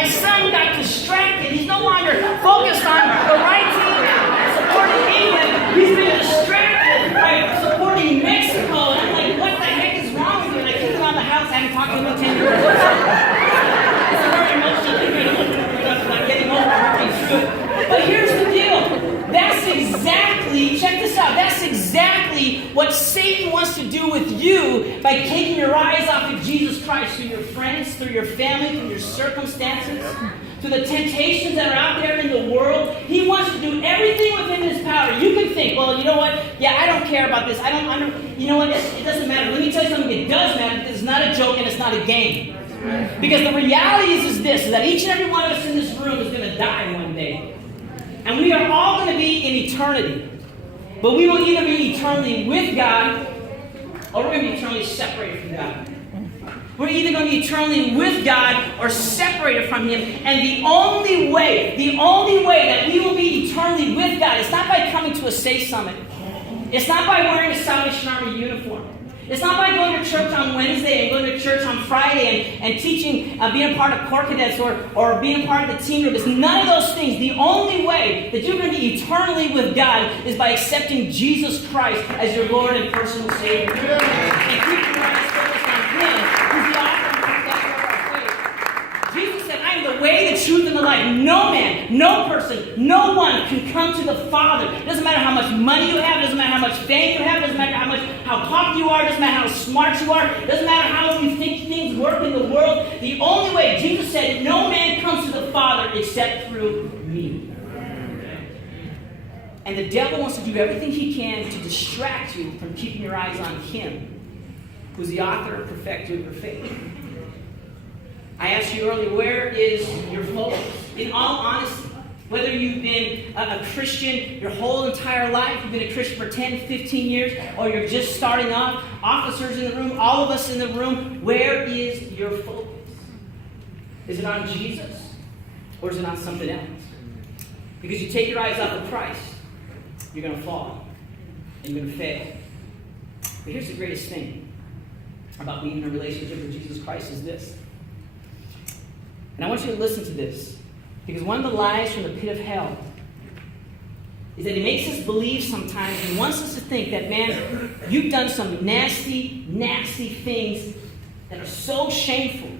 My son got distracted. He's no longer focused on the right team and supporting England. He's been distracted by supporting Mexico. And I'm like, what the heck is wrong with you? And I kick him out of the house. I haven't talked to him in 10 years. It's a very emotional thing. I'm getting over working through it. But here's the deal. That's exactly, check this out, that's exactly what Satan wants to do with you by taking your eyes off of Jesus Christ through your friends, through your family, through your circumstances, through the temptations that are out there in the world. He wants to do everything within his power. You can think, well, you know what? Yeah, I don't care about this. You know what? It doesn't matter. Let me tell you something. It does matter because it's not a joke and it's not a game. Because the reality is this, is that each and every one of us in this room is going to die one day. And we are all going to be in eternity. But we will either be eternally with God, or we're going to be eternally separated from God. We're either going to be eternally with God or separated from Him. And the only way that we will be eternally with God is not by coming to a Say Summit. It's not by wearing a Salvation Army uniform. It's not by going to church on Wednesday and going to church on Friday and teaching, being a part of Core Cadets or being a part of the team group. It's none of those things. The only way that you're going to be eternally with God is by accepting Jesus Christ as your Lord and personal Savior. And keeping your eyes focused on Him, who's the author and perfecter of our faith. Jesus said, I am the way, the truth, and the life. No man, no person, no one can come to the Father. It doesn't matter how much money you have. It doesn't matter how much fame you have. It doesn't matter how popular you are. It doesn't matter how smart you are. It doesn't matter how you think things work in the world. The only way, Jesus said, no man comes to the Father except through me. And the devil wants to do everything he can to distract you from keeping your eyes on Him, who's the author and perfecter of your faith. I asked you earlier, where is your focus? In all honesty, whether you've been a Christian your whole entire life, you've been a Christian for 10, 15 years, or you're just starting off, officers in the room, all of us in the room, where is your focus? Is it on Jesus, or is it on something else? Because you take your eyes off of Christ, you're going to fall, and you're going to fail. But here's the greatest thing about being in a relationship with Jesus Christ is this. And I want you to listen to this. Because one of the lies from the pit of hell is that he makes us believe sometimes, he wants us to think that, man, you've done some nasty, nasty things that are so shameful.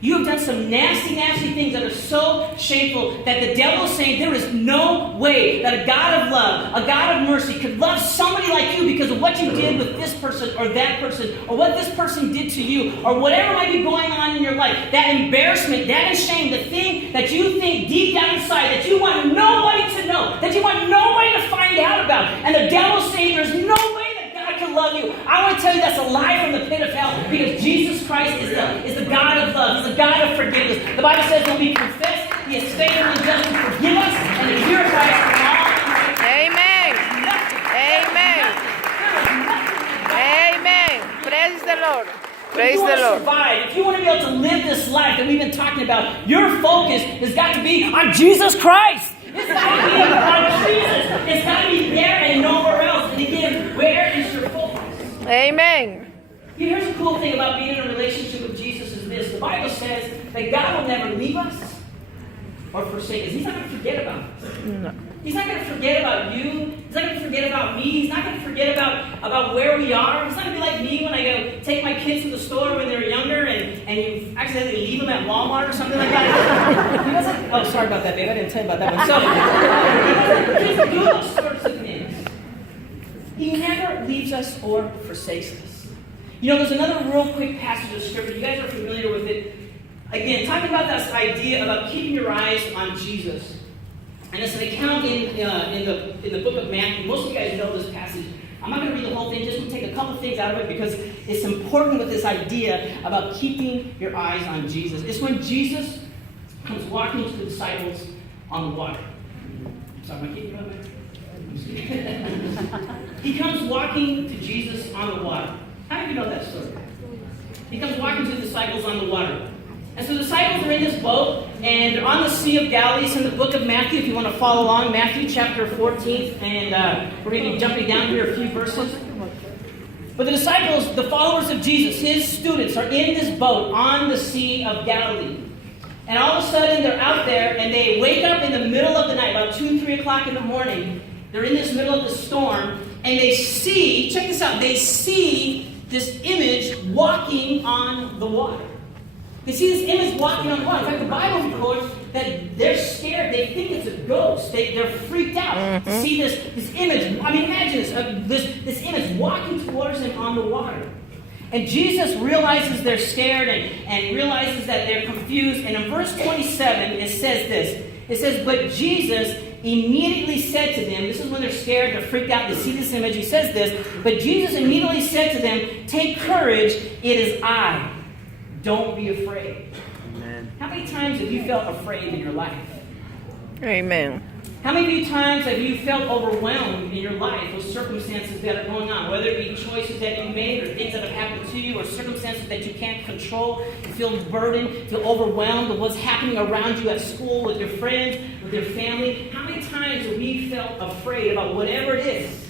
You have done some nasty, nasty things that are so shameful that the devil is saying there is no way that a God of love, a God of mercy could love somebody like you because of what you did with this person or that person or what this person did to you or whatever might be going on in your life. That embarrassment, that shame, the thing that you think deep down inside that you want nobody to know, that you want nobody to find out about. And the devil is saying there's no way to love you. I want to tell you that's a lie from the pit of hell because Jesus Christ is the God of love. He's the God of forgiveness. The Bible says when we confess, He is faithful and just to forgive us and to purify us from all unrighteousness. Amen. Amen. Amen. Praise the Lord. Praise the Lord. Survive, if you want to be able to live this life that we've been talking about, your focus has got to be on Jesus Christ. It's got to be on Jesus. It's got to be there and nowhere else. And again, where is your focus? Amen. Here's the cool thing about being in a relationship with Jesus is this. The Bible says that God will never leave us or forsake us. He's not going to forget about us. No. He's not going to forget about you. He's not going to forget about me. He's not going to forget about where we are. He's not going to be like me when I go take my kids to the store when they're younger and you accidentally leave them at Walmart or something like that. He doesn't, oh, sorry about that, babe. I didn't tell you about that one. So, he doesn't do those sorts of things. He never leaves us or forsakes us. You know, there's another real quick passage of Scripture. You guys are familiar with it. Again, talking about this idea about keeping your eyes on Jesus. And it's an account in the book of Matthew. Most of you guys know this passage. I'm not going to read the whole thing, just going to take a couple things out of it because it's important with this idea about keeping your eyes on Jesus. It's when Jesus comes walking to the disciples on the water. Sorry, am I keeping you up there? He comes walking to Jesus on the water. How do you know that story? He comes walking to the disciples on the water. And so the disciples are in this boat, and they're on the Sea of Galilee. It's in the book of Matthew, if you want to follow along. Matthew chapter 14, and we're going to be jumping down here a few verses. But the disciples, the followers of Jesus, his students, are in this boat on the Sea of Galilee. And all of a sudden, they're out there, and they wake up in the middle of the night, about 2, 3 o'clock in the morning. They're in this middle of the storm, and they see, check this out, they see this image walking on the water. They see this image walking on the water. In fact, the Bible records that they're scared. They think it's a ghost. They're freaked out to see this image. I mean, imagine this image walking towards them on the water. And Jesus realizes they're scared and realizes that they're confused. And in verse 27, it says this. It says, but Jesus immediately said to them, this is when they're scared, they're freaked out, they see this image. He says this, but Jesus immediately said to them, take courage, it is I. Don't be afraid. Amen. How many times have you felt afraid in your life? Amen. How many times have you felt overwhelmed in your life with circumstances that are going on? Whether it be choices that you made or things that have happened to you or circumstances that you can't control. You feel burdened, feel overwhelmed with what's happening around you at school, with your friends, with your family. How many times have we felt afraid about whatever it is?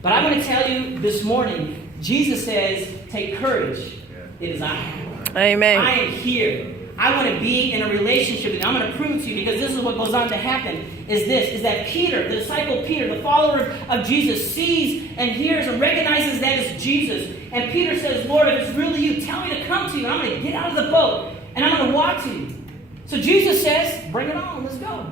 But I want to tell you this morning, Jesus says, take courage. It is I. Amen. I am here. I want to be in a relationship with you. I'm going to prove it to you because this is what goes on to happen. Is that Peter, the disciple Peter, the follower of Jesus, sees and hears and recognizes that it's Jesus. And Peter says, Lord, if it's really you, tell me to come to you. And I'm going to get out of the boat and I'm going to walk to you. So Jesus says, bring it on. Let's go.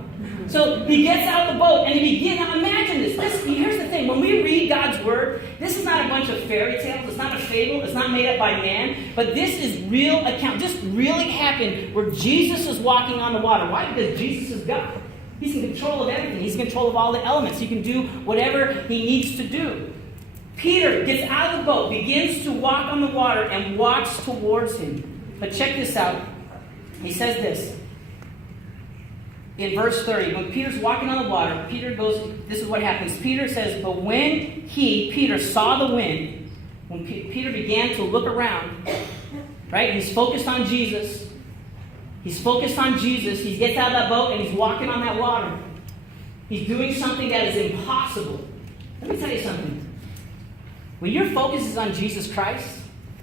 So he gets out of the boat and he begins. Now imagine this. Here's the thing. When we read God's word, this is not a bunch of fairy tales. It's not a fable. It's not made up by man. But this is real account. This really happened where Jesus is walking on the water. Why? Because Jesus is God. He's in control of everything. He's in control of all the elements. He can do whatever he needs to do. Peter gets out of the boat, begins to walk on the water, and walks towards him. But check this out. He says this. In verse 30, when Peter's walking on the water, Peter goes, this is what happens. Peter says, but when Peter saw the wind, when Peter began to look around, right? He's focused on Jesus. He's focused on Jesus. He gets out of that boat and he's walking on that water. He's doing something that is impossible. Let me tell you something. When your focus is on Jesus Christ,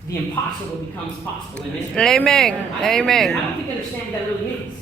the impossible becomes possible. Amen? Amen. Amen. I don't think you understand what that really means.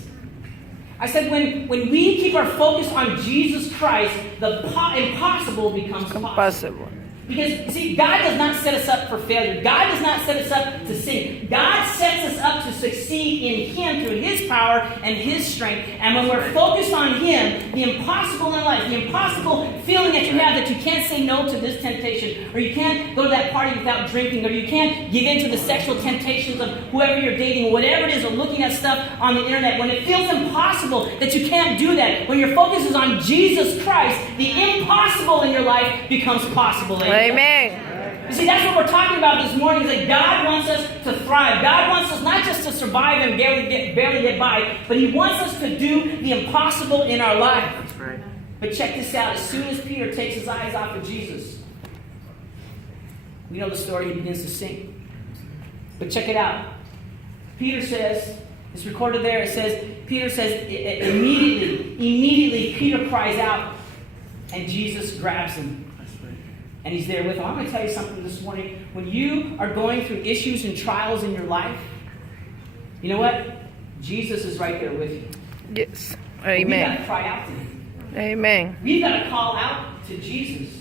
I said when we keep our focus on Jesus Christ, the impossible becomes possible. Because, see, God does not set us up for failure. God does not set us up to sin. God sets us up to succeed in Him through His power and His strength. And when we're focused on Him, the impossible in life, the impossible feeling that you have that you can't say no to this temptation, or you can't go to that party without drinking, or you can't give in to the sexual temptations of whoever you're dating, whatever it is, or looking at stuff on the internet, when it feels impossible that you can't do that, when your focus is on Jesus Christ, the impossible in your life becomes possible. Amen. You see, that's what we're talking about this morning. Is that God wants us to thrive. God wants us not just to survive and barely get by, but He wants us to do the impossible in our life. That's right. But check this out. As soon as Peter takes his eyes off of Jesus, we know the story. He begins to sink. But check it out. Peter says, it's recorded there. It says, Peter says, immediately Peter cries out, and Jesus grabs him. And He's there with him. I'm going to tell you something this morning. When you are going through issues and trials in your life, you know what? Jesus is right there with you. Yes. We've got Amen. to cry out to Him. Amen. We've got to call out to Jesus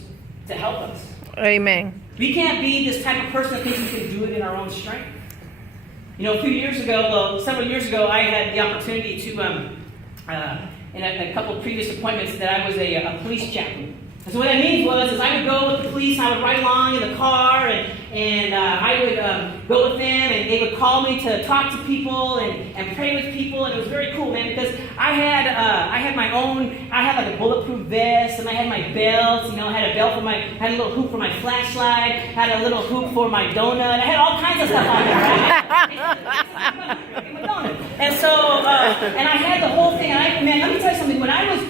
to help us. Amen. We can't be this type of person that thinks we can do it in our own strength. You know, several years ago, I had the opportunity to, in a couple of previous appointments, that I was a police chaplain. And so what that means is I would go with the police, I would ride along in the car, and I would go with them, and they would call me to talk to people and pray with people, and it was very cool, man, because I had my own, I had like a bulletproof vest, and I had my belts, you know, I had a belt had a little hoop for my flashlight, had a little hoop for my donut, I had all kinds of stuff on there, right? And so, and I had the whole thing, and man, let me tell you something, when I was a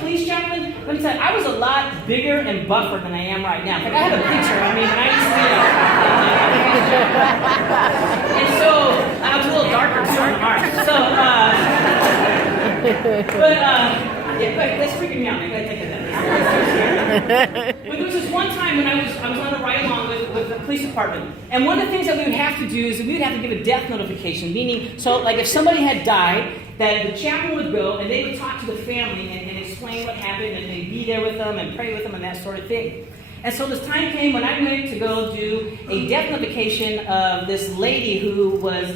police chaplain, let me tell you, I was a lot bigger and buffer than I am right now. In fact, I have a picture. I mean, I used to be and so, I was a little darker too. Yeah, that's freaking me out. I gotta take that. But there was this one time when I was on a ride along with the police department, and one of the things that we would have to do is we would have to give a death notification, meaning, so like if somebody had died that the chaplain would go and they would talk to the family and explain what happened, and they'd be there with them and pray with them and that sort of thing. And so this time came when I went to go do a death notification of this lady who was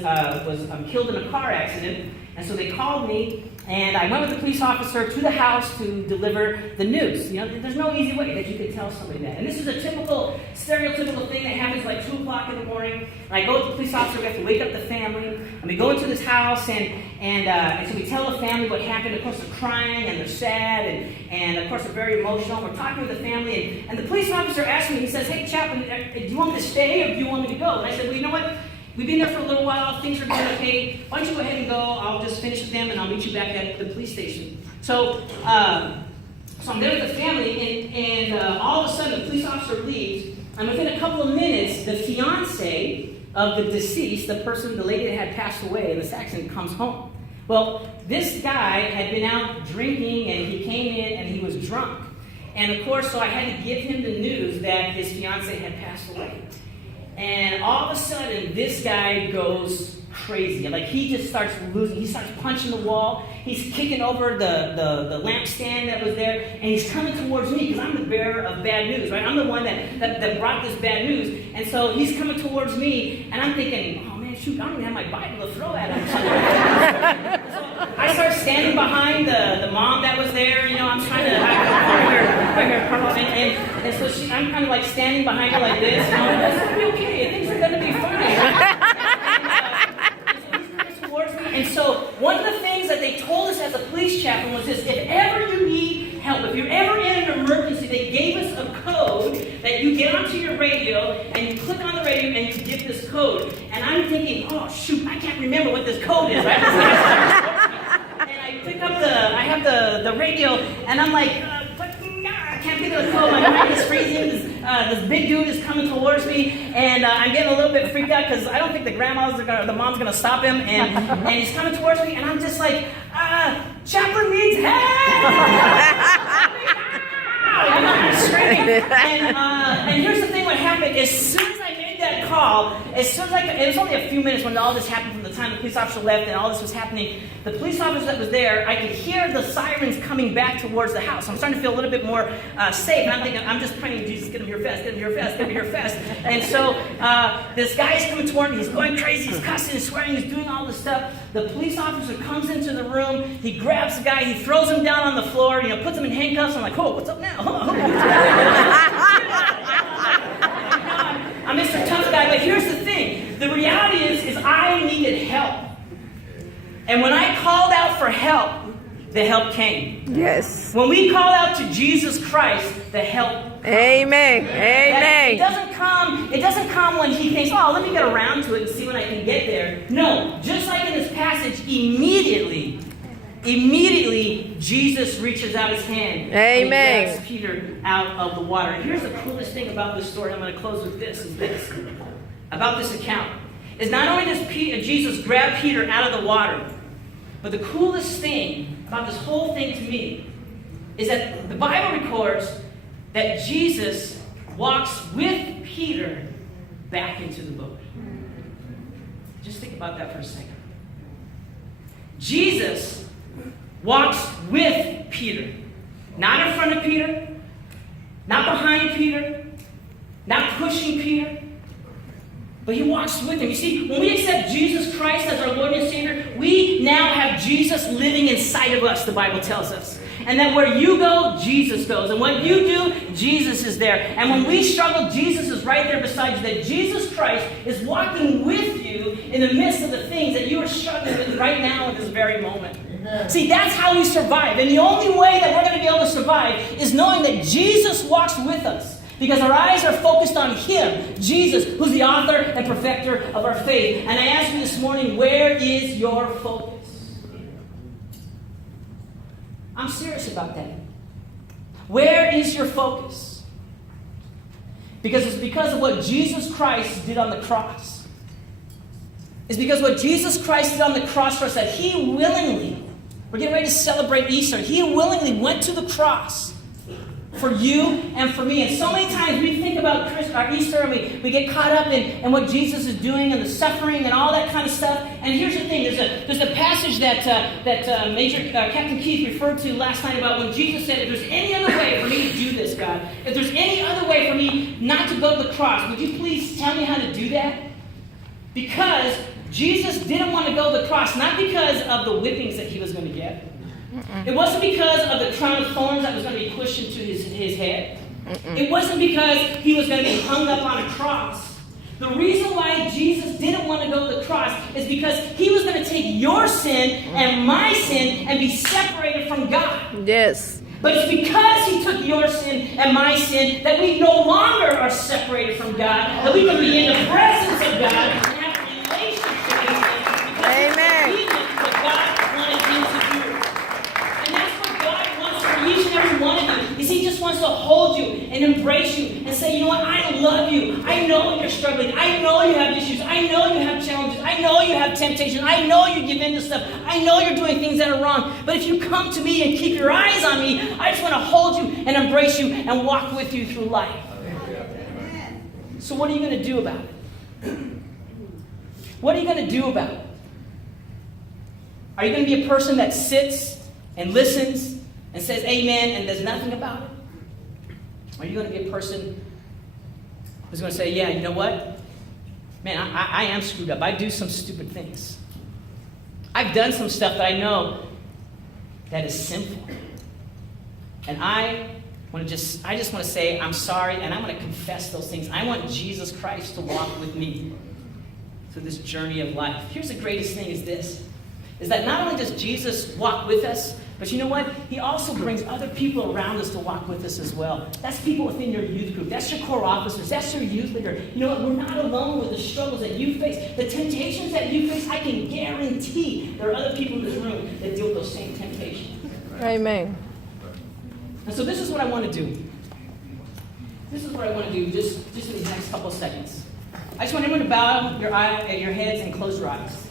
killed in a car accident. And so they called me, and I went with the police officer to the house to deliver the news. You know, there's no easy way that you could tell somebody that. And this is a typical, stereotypical thing that happens like 2 o'clock in the morning. And I go with the police officer, we have to wake up the family, and we go into this house, and so we tell the family what happened. Of course, they're crying, and they're sad, and of course, they're very emotional. We're talking with the family, and the police officer asked me, he says, "Hey, chaplain, do you want me to stay, or do you want me to go?" And I said, "Well, you know what? We've been there for a little while. Things are going okay. Why don't you go ahead and go? I'll just finish with them, and I'll meet you back at the police station." So I'm there with the family, and all of a sudden, the police officer leaves, and within a couple of minutes, the fiance of the deceased, the lady that had passed away in this accident, comes home. Well, this guy had been out drinking, and he came in, and he was drunk. And of course, so I had to give him the news that his fiance had passed away. And all of a sudden, this guy goes crazy. Like, he just starts losing. He starts punching the wall. He's kicking over the lampstand that was there. And he's coming towards me because I'm the bearer of bad news, right? I'm the one that brought this bad news. And so he's coming towards me. And I'm thinking, oh, man, shoot, I don't even have my Bible to throw at him. So I start standing behind the mom that was there. You know, I'm trying to... And so I'm kind of like standing behind her like this. You know, it's going to be okay. Things are going to be fine. So he's coming towards me. And so one of the things that they told us as a police chaplain was this: if ever you need help, if you're ever in an emergency, they gave us a code that you get onto your radio, and you click on the radio, and you get this code. And I'm thinking, oh, shoot, I can't remember what this code is, right? And I pick up I have the radio, and I'm like, I can't think of the code. My mind is freezing. This big dude is coming towards me, and I'm getting a little bit freaked out because I don't think the mom's gonna stop him, and he's coming towards me, and I'm just like, chaplain needs help! I'm screaming. And here's the thing: what happened as soon as I made that call, it was only a few minutes when all this happened. From the time the police officer left and all this was happening, the police officer that was there, I could hear the sirens coming back towards the house. I'm starting to feel a little bit more safe, and I'm thinking, I'm just praying, Jesus, get him here fast, get him here fast, get him here fast. And so this guy is coming toward me. He's going crazy. He's cussing, he's swearing, he's doing all this stuff. The police officer comes into the room. He grabs the guy. He throws him down on the floor. You know, puts him in handcuffs. I'm like, oh, what's up now? I'm Mr. Tough Guy, but here's the thing. The reality is I needed help. And when I called out for help, the help came. Yes. When we call out to Jesus Christ, the help comes. Amen. Amen. It doesn't come when he thinks, oh, let me get around to it and see when I can get there. No, just like in this passage, immediately, Jesus reaches out his hand. Amen. And he grabs Peter out of the water. And here's the coolest thing about this story. I'm going to close with this. About this account. Is not only does Jesus grab Peter out of the water, but the coolest thing about this whole thing to me is that the Bible records that Jesus walks with Peter back into the boat. Just think about that for a second. Jesus walks with Peter. Not in front of Peter, not behind Peter, not pushing Peter, but he walks with him. You see, when we accept Jesus Christ as our Lord and Savior, we now have Jesus living inside of us, the Bible tells us. And that where you go, Jesus goes. And what you do, Jesus is there. And when we struggle, Jesus is right there beside you. That Jesus Christ is walking with you in the midst of the things that you are struggling with right now at this very moment. Amen. See, that's how we survive. And the only way that we're going to be able to survive is knowing that Jesus walks with us. Because our eyes are focused on Him, Jesus, who's the author and perfecter of our faith. And I ask you this morning, where is your focus? I'm serious about that. Where is your focus? Because it's because of what Jesus Christ did on the cross. It's because what Jesus Christ did on the cross for us, that He willingly, we're getting ready to celebrate Easter, He willingly went to the cross for you and for me. And so many times we think about our Easter and we get caught up in what Jesus is doing and the suffering and all that kind of stuff. And here's the thing. There's a passage that Captain Keith referred to last night about when Jesus said, if there's any other way for me to do this, God, if there's any other way for me not to go to the cross, would you please tell me how to do that? Because Jesus didn't want to go to the cross, not because of the whippings that he was going to get. It wasn't because of the crown of thorns that was going to be pushed into his head. It wasn't because he was going to be hung up on a cross. The reason why Jesus didn't want to go to the cross is because he was going to take your sin and my sin and be separated from God. Yes. But it's because he took your sin and my sin that we no longer are separated from God, that we can be in the presence of God and have a relationship with him because Amen. he did what God wanted him to do. And that's what God wants for each and every one of you, is he just wants to hold you and embrace you and say, you know what, I love you. I know you're struggling. I know you have issues. I know you have challenges. I know you have temptation. I know you give in to stuff. I know you're doing things that are wrong. But if you come to me and keep your eyes on me, I just want to hold you and embrace you and walk with you through life. So what are you going to do about it? What are you going to do about it? Are you going to be a person that sits and listens and says amen and does nothing about it? Or are you going to be a person who's going to say, yeah, you know what? Man, I am screwed up. I do some stupid things. I've done some stuff that I know that is sinful. And I just want to say I'm sorry, and I want to confess those things. I want Jesus Christ to walk with me through this journey of life. Here's the greatest thing is this, is that not only does Jesus walk with us, but you know what? He also brings other people around us to walk with us as well. That's people within your youth group. That's your core officers. That's your youth leader. You know what? We're not alone with the struggles that you face. The temptations that you face, I can guarantee there are other people in this room that deal with those same temptations. Amen. And so this is what I want to do. This is what I want to do just in these next couple of seconds. I just want everyone to bow your heads and close your eyes.